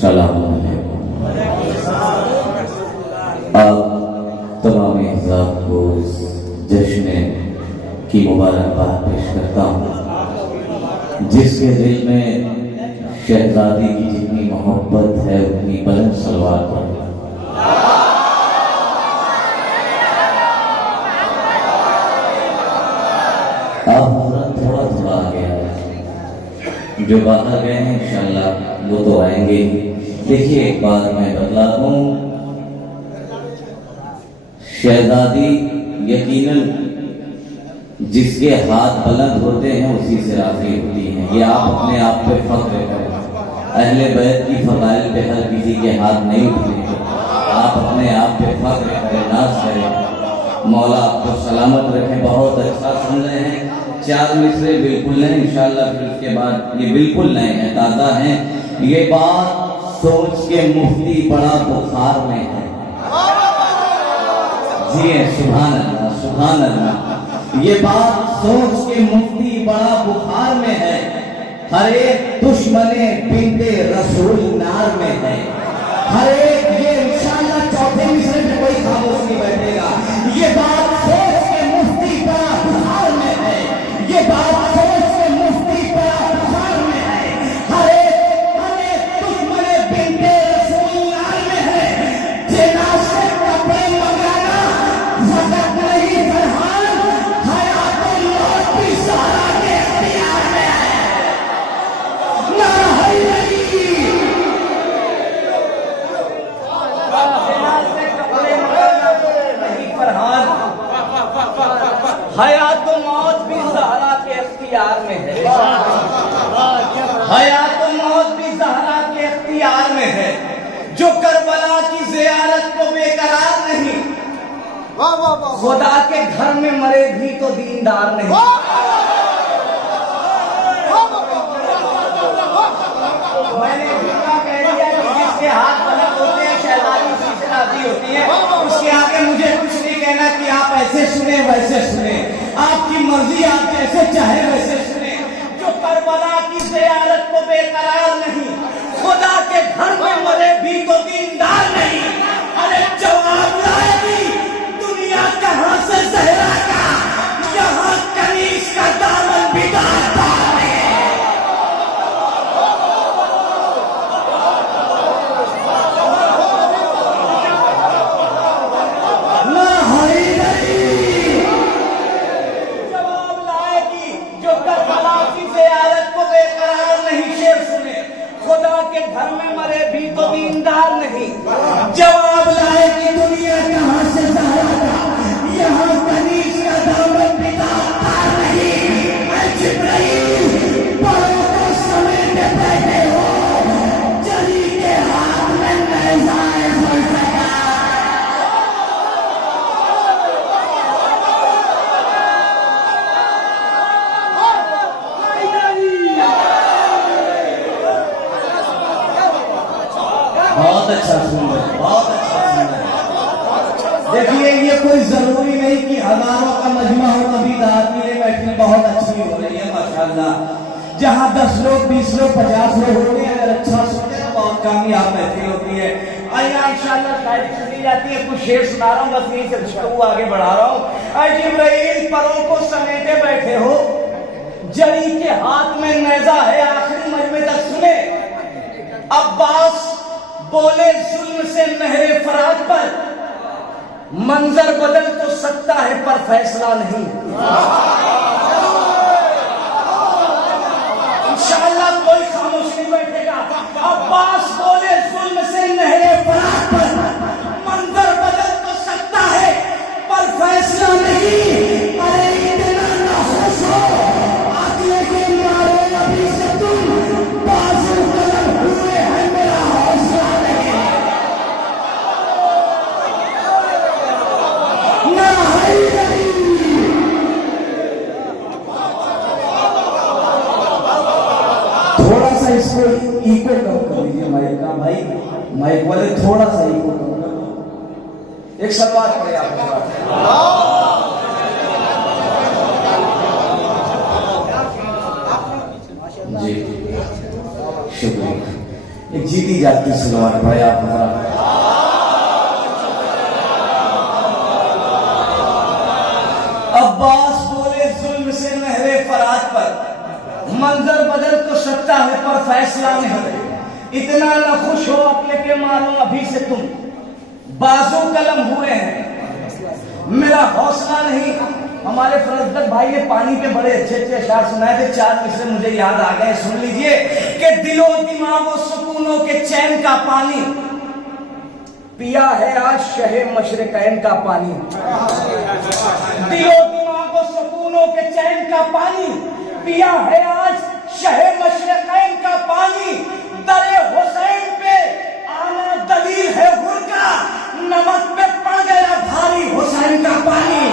सलाम आप तमाम अहज़ाब को इस जश्न की मुबारकबाद पेश करता हूँ, जिसके दिल में शहजादी की जितनी मोहब्बत है उतनी बुलंद सलवार पर आप थोड़ा थोड़ा आ गया है। जो बाहर गए हैं इंशाअल्लाह वो तो आएंगे। देखिए एक बात मैं बतला दूं, शहजादी यकीनन जिसके हाथ बुलंद होते हैं उसी से राजी होती हैं। ये आप अपने आप पे फख्र करें, अहले बैत की फज़ाइल पे हर किसी के हाथ नहीं उठते। आप अपने आप पे फख्र करें, नाज करें। मौला आपको सलामत रखें। बहुत अच्छा सुन रहे हैं, 4 मिसरे बिल्कुल नए इंशाअल्लाह, फिर उसके बाद ये बिल्कुल नए हैं, ताज़ा हैं। ये बात सोच के मुफ्ती बड़ा बुखार में है। जी सुभान अल्लाह, सुभान अल्लाह। ये बात सोच के मुफ्ती बड़ा बुखार में है। हर एक दुश्मने बिंदे रसूल नार में है। हर एक ये इंशाअल्लाह चौथे मिसरे में कोई खामोश नहीं बैठेगा। ये बात सोच के मुफ्ती बड़ा बुखार में है। ये बात सोच के मुफ्ती बड़ा बुखार में है। हर एक दुश्मने बिंदे रसूल नार में है। जेना से कपड़े मंगाना ज़कत नहीं फरहान, हयात मौत भी सारा के इख्तियार में है। ना हयात मौत भी ज़हरा के इख्तियार में है। हयात मौत भी ज़हरा के इख्तियार में है। जो करबला की ज़ियारत को बेकरार नहीं, खुदा के घर में मरे भी तो दीनदार नहीं। मैंने इतना कह दिया कि जिसके हाथ बुलंद होते हैं शहजादी उसी से राजी होती है। उसके आगे मुझे कुछ नहीं कहना कि आप ऐसे सुने वैसे सुने, आपकी मर्जी, आप जैसे चाहे वैसे सुने। जो करबला की ज़ियारत को बेकरार नहीं, खुदा के घर में मरे भी तो दीनदार नहीं। अरे जवाब लाएगी दुनिया कहां से ज़हरा का, यहाँ कनीज़ का दामन भी दाता है। घर में मरे भी तो दीनदार नहीं। जवाब लाए कि दुनिया कहां से ज़हरा का, यहाँ कनीज़ का दामन भी दाता नहीं। ऐ जिब्राइल परों को समेटे बैठे हो, जली के हाथ में नेज़ाए ज़ुल्फ़िकार। बहुत अच्छा सुन रहे, बहुत अच्छा सुन रहे। देखिए ये कोई जरूरी नहीं कि हजारों का मजमा हो, कभी रात में बैठने बहुत अच्छी हो रही है माशाल्लाह। जहाँ 10 लोग 20 लोग 50 लोग होते हैं, अगर अच्छा सुनते हैं बहुत कामयाब महफिल होती है। आइए इंशाअल्लाह शायद सुनी जाती है। कुछ शेर सुना रहा हूँ, बस यहीं से गुफ्तगू आगे बढ़ा रहा हूँ। ऐ जिब्राइल परों को समेटे बैठे हो, जड़ी के हाथ में नेज़ा है। आखिरी मजमे तक सुने। अब्बास बोले जुल्म से नहरे फरात पर, मंजर बदल तो सकता है पर फैसला नहीं। इंशाअल्लाह कोई खामोश नहीं बैठेगा। अब्बास बोले जुल्म से नहरे फरात पर, मंजर बदल तो सकता है पर फैसला नहीं। अरे इतना ना हंसो, आगे के मारे अभी से तुम बाजू कलम हुए हैं, मेरा हौसला इसको इको कम कर दीजिए माइक का। भाई माइक वाले थोड़ा सा इको कम कर दो। एक सवाल पड़े आपके जी, शुक्रिया। एक जीती जाती सलवार भाई आप अब्बास बोले जुल्म से नहरे फरात पर मंजर बदल तो सकता है पर फैसला नहीं। इतना न खुश हो अपने के मालूम अभी से तुम बाजू कलम हुए हैं, मेरा हौसला नहीं। हमारे फरजदक भाई ने पानी पे बड़े अच्छे अच्छे अशार सुनाए थे, 4 मिसरे मुझे याद आ गए, सुन लीजिए कि दिलो दिमागो सुकूनों के चैन का पानी पिया है आज शहे मशरिकैन का पानी। दिलो दिमागो सुकूनों के चैन का पानी पिया है आज शहे मशरिकैन का पानी। दरे हुसैन पे आना दलील है हुर का, नमक पे पड़ गया भारी हुसैन का पानी।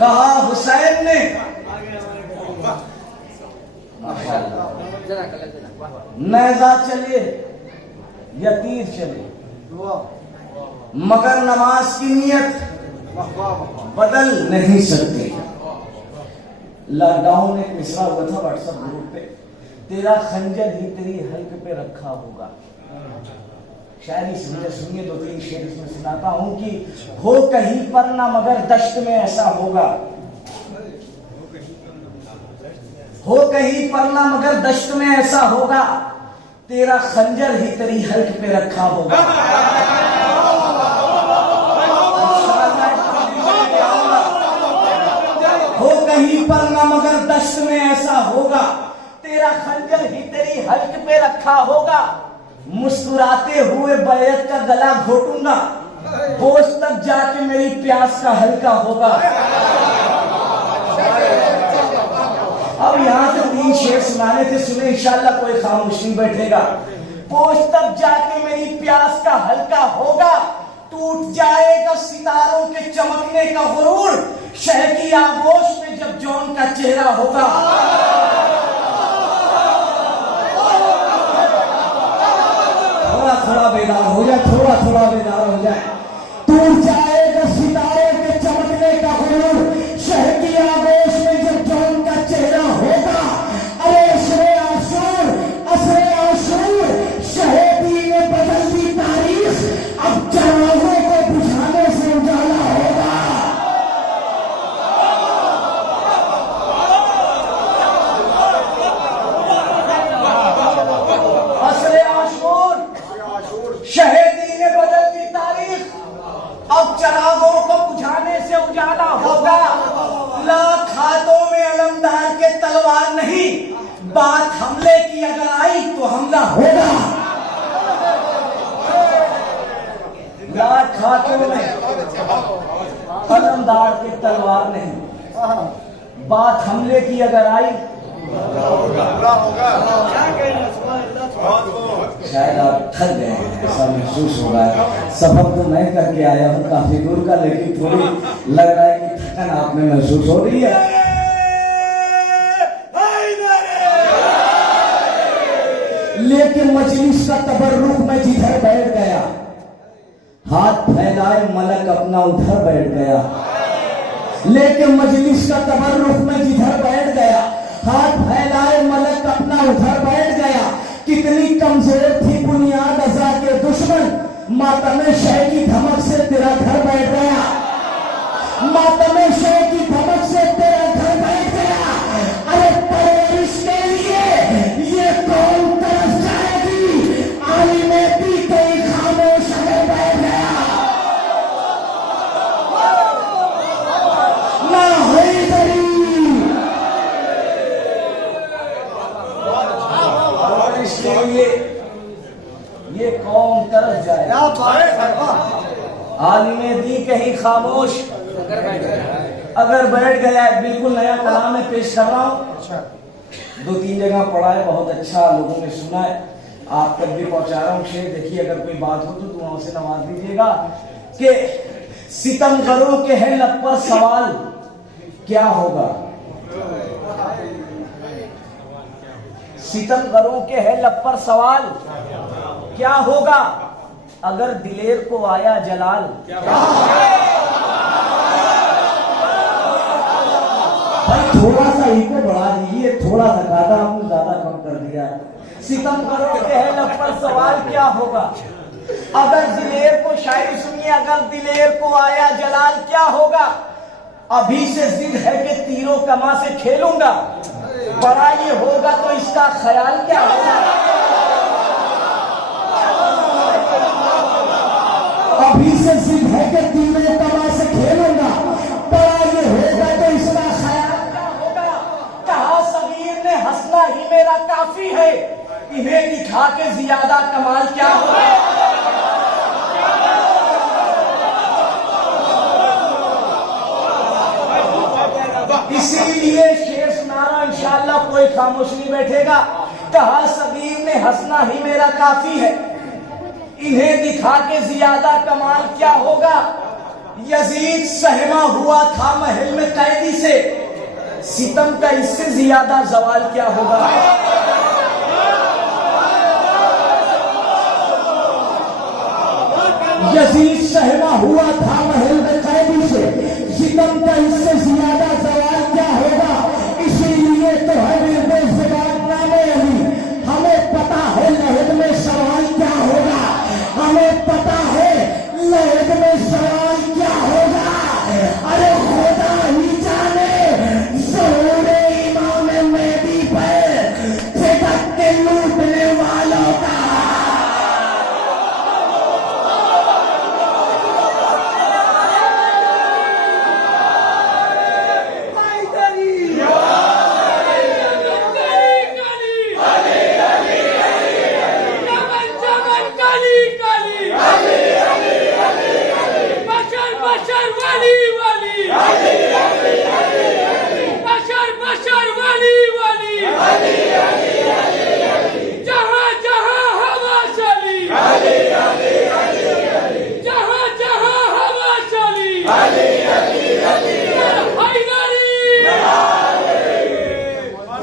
कहा हुसैन ने नेज़ा चले या तीर चले मगर नमाज की नियत बदल नहीं सकती। लॉकडाउन में मिसरा हुआ था व्हाट्सएप ग्रुप पे, तेरा खंजर ही तेरी हल्क पे रखा होगा। शायरी सुनिए 2-3 शेर इसमें सुनाता हूं कि हो कहीं पर ना मगर दश्त में ऐसा होगा, हो कहीं पर ना मगर दश्त में ऐसा होगा, तेरा खंजर ही तेरी हल्क पे रखा होगा। हो कहीं पर ना मगर दश्त में ऐसा होगा, तेरा खंजर ही तेरी हल्क पे रखा होगा। मुस्कुराते हुए बैत का गला घोटूंगा, होश तक जाके मेरी प्यास का हल्का होगा। अब यहाँ से 3 शेर सुनाने थे, सुने इंशाल्लाह कोई खामोशी बैठेगा। होश तक जाके मेरी प्यास का हल्का होगा, टूट जाएगा सितारों के चमकने का गुरूर, शहर की आगोश में जब जौन का चेहरा होगा। थोड़ा बेदार हो जाए, थोड़ा बेदार हो जाए। टूट जाएगा सितारों के चमकने का गुरूर, शहर की आगोश में जब जौन का चेहरा होगा। अरे असरे आशूर शहीदी ने बदल दी तारीख, अब चरागों को बुझाने से उजाला होगा। असरे आशूर शहीदी ने बदल दी तारीख, अब चरागों को बुझाने से उजाला होगा। लाख हाथों में अलमदार के तलवार नहीं, बात हमले की अगर आई तो हमला होगा। लाख हाथों में अलमदार के तलवार नहीं, बात हमले की अगर आई शायद आप थक गए हैं, ऐसा महसूस हो रहा है। सफर तो मैं करके आया हूँ काफी दूर का, लेकिन थोड़ी लग रहा है कि थकन आप में महसूस हो रही है। लेकिन मजलिस का तबर्रुक में जिधर बैठ गया, हाथ फैलाए मलक अपना उधर बैठ गया। लेकिन मजलिस का तबर्रुक में जिधर बैठ गया, हाथ फैलाए मलक अपना उधर बैठ गया। कितनी कमजोर थी बुनियाद अज़ा के दुश्मन, मातम शह की धमक से तेरा घर बैठ गया। मातम शह की धमक से तेरा घर बैठ गया। अरे परवरिश के लिए ये कौन तरस जाएगी, आलिमे भी कई खामोश है बैठ गया। ना हुई दरी ये कौम तरस जाए। आलिमे दी कहीं खामोश अगर बैठ गया है। बिल्कुल नया कलाम में पेश कर रहा हूँ। 2-3 जगह पढ़ा है, बहुत अच्छा लोगों ने सुना है, आप तक भी पहुंचा रहा हूँ। शेर देखिए, अगर कोई बात हो तो दुआओं से नवाज दीजिएगा कि सितमगरों के है लब पर सवाल क्या होगा। सितमगरों के है लब पर सवाल क्या होगा, अगर दिलेर को आया जलाल। भाई थोड़ा सा इको बढ़ा दीजिए, थोड़ा सा गाता आपने ज्यादा कम कर दिया। सितमगरों के है लब पर सवाल क्या होगा, अगर दिलेर को, शायरी सुनिए, अगर दिलेर को आया जलाल क्या होगा। अभी से जिद है कि तीरों कमा से खेलूंगा, बड़ा ये होगा तो इसका ख्याल क्या होगा। अभी से जिद है कि तीरों कमा से खेलूंगा, बड़ा ये होगा तो इसका ख्याल क्या होगा। कहा सगीर ने हंसना ही मेरा काफी है, इन्हें दिखा के ज्यादा कमाल क्या होगा। इसीलिए शेर सुना रहा, इंशाअल्लाह कोई खामोश नहीं बैठेगा। कहा सगीर ने हंसना ही मेरा काफी है, इन्हें दिखा के ज्यादा कमाल क्या होगा। यजीद सहमा हुआ था महल में कैदी से, सितम का इससे ज्यादा जवाल क्या होगा। यजीद सहमा हुआ था महल में कैदी से, सितम का इससे ज्यादा जवाल क्या होगा। इसीलिए तो है नामे अली, हमें पता है लहद में सवाल क्या होगा। हमें पता है लहद में सवाल क्या होगा। अरे खुदा ही जाने ज़हूरे इमाम मेहदी पर फिदक के लूटने वालों का।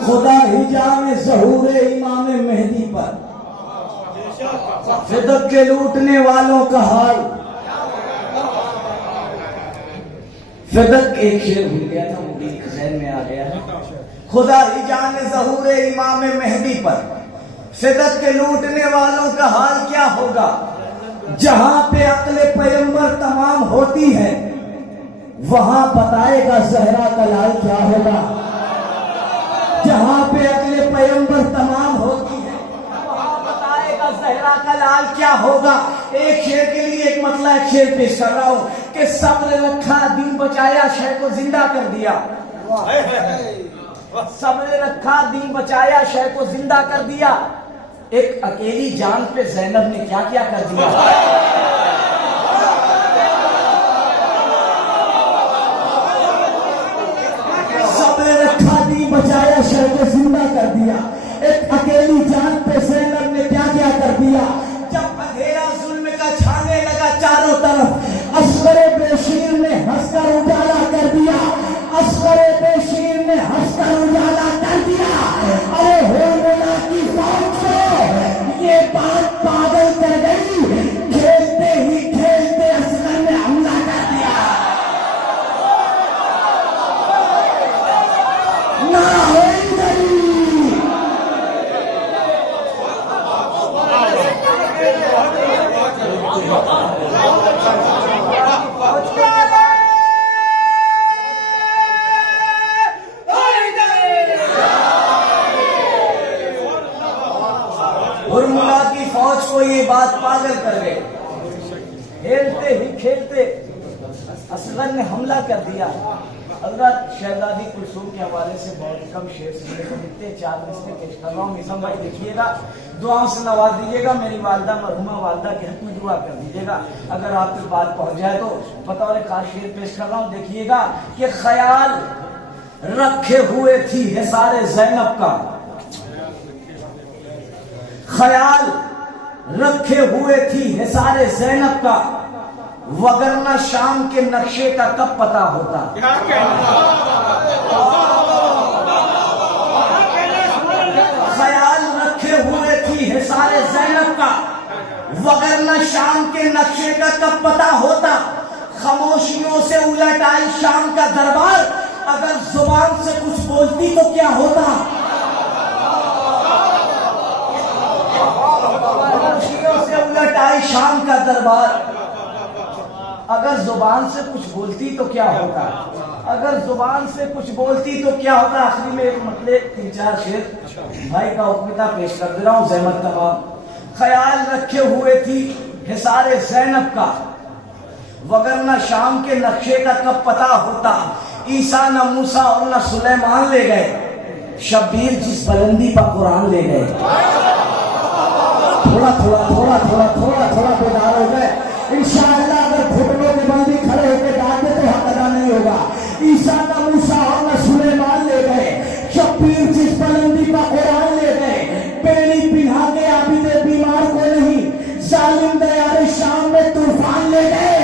खुदा ही जाने ज़हूरे इमाम मेहदी पर फिदक के लूटने वालों का हाल। फिदक एक शेर भूल गया था, मुझे ज़हन में आ गया है। खुदा ही जाने ज़हूरे इमाम मेहदी पर फिदक के लूटने वालों का हाल क्या होगा। जहां पे अक्ले पैगंबर तमाम होती है, वहां बताएगा ज़हरा का लाल क्या होगा। जहां पे अक्ले पैगंबर तमाम होती है, वहां बताएगा ज़हरा का लाल क्या होगा। एक शेर के लिए एक मतला, एक शेर पेश कर रहा हूं कि सब्र रखा दिन बचाया शय को जिंदा कर दिया। सब्र रखा दिन बचाया शय को जिंदा कर दिया। एक अकेली जान पे ज़ैनब ने क्या क्या कर दिया। सब्र रखा दिन बचाया शय को जिंदा कर दिया। एक अकेली जान पे ज़ैनब ने क्या क्या कर दिया। जब अंधेरा जुल्म का छाने लगा चारों तरफ, अस्करे बेशीर ने हंसकर उजाला कर दिया। अस्करे बेशीर ने हंसकर उजाला कर दिया। अरे होरमुला की फौज को ये बात पागल कर गई, खेलते ही खेलते असगर ने हमला कर दिया। ना हुरमुला की फौज को ये बात पागल कर गई। खेलते ही खेलते असगर ने हमला कर दिया। हजरत शहजादी कुलसूम के हवाले से बहुत कम शेर सुनने को मिलते हैं, 4 रिश्ते पेश कर रहा हूँ। निज़ाम भाई देखिएगा, दुआओं से नवाज दीजिएगा, मेरी वालदा मरहुमा वालदा के हक में दुआ कर दीजिएगा। अगर आप तक बात पहुंच जाए तो बतौर खास शेर पेश कर रहा हूँ। देखिएगा कि ख्याल रखे हुए थी हिसारे ज़ैनब का, ख्याल रखे हुए थी हिसारे ज़ैनब का, वगरना शाम के नक्शे का कब पता होता। ख्याल रखे हुए थी हिसारे ज़ैनब का, वगरना शाम के नक्शे का कब पता होता। खामोशियों से उलट आई शाम का दरबार, अगर जुबान से कुछ बोलती तो क्या होता। खामोशियों से उलट आई शाम का दरबार, अगर जुबान से कुछ बोलती तो क्या होता। अगर जुबान से कुछ बोलती तो क्या होता। आखिरी में एक मतलब 3-4 शेर भाई का हुक्मिता पेश कर दे रहा हूं। ज़हमत तमाम ख्याल रखे हुए थी हिसारे ज़ैनब का, वगरना शाम के नक्शे का कब पता होता। ईसा न मूसा और न सुलेमान ले गए, शब्बीर जिस बुलंदी पर कुरान ले गए। थोड़ा थोड़ा थोड़ा थोड़ा थोड़ा थोड़ा बेदार हो गए। इंशाअल्लाह अगर घुटनों के बंदी खड़े होकर डालते तो हक अदा नहीं होगा। ईसा न मूसा और न सुलेमान ले गए, शब्बीर जिस बुलंदी पर कुरान ले गए। बेड़ी पिन्हा के आबिदे बीमार को नहीं, जालिम दयारे शाम में तूफान ले गए।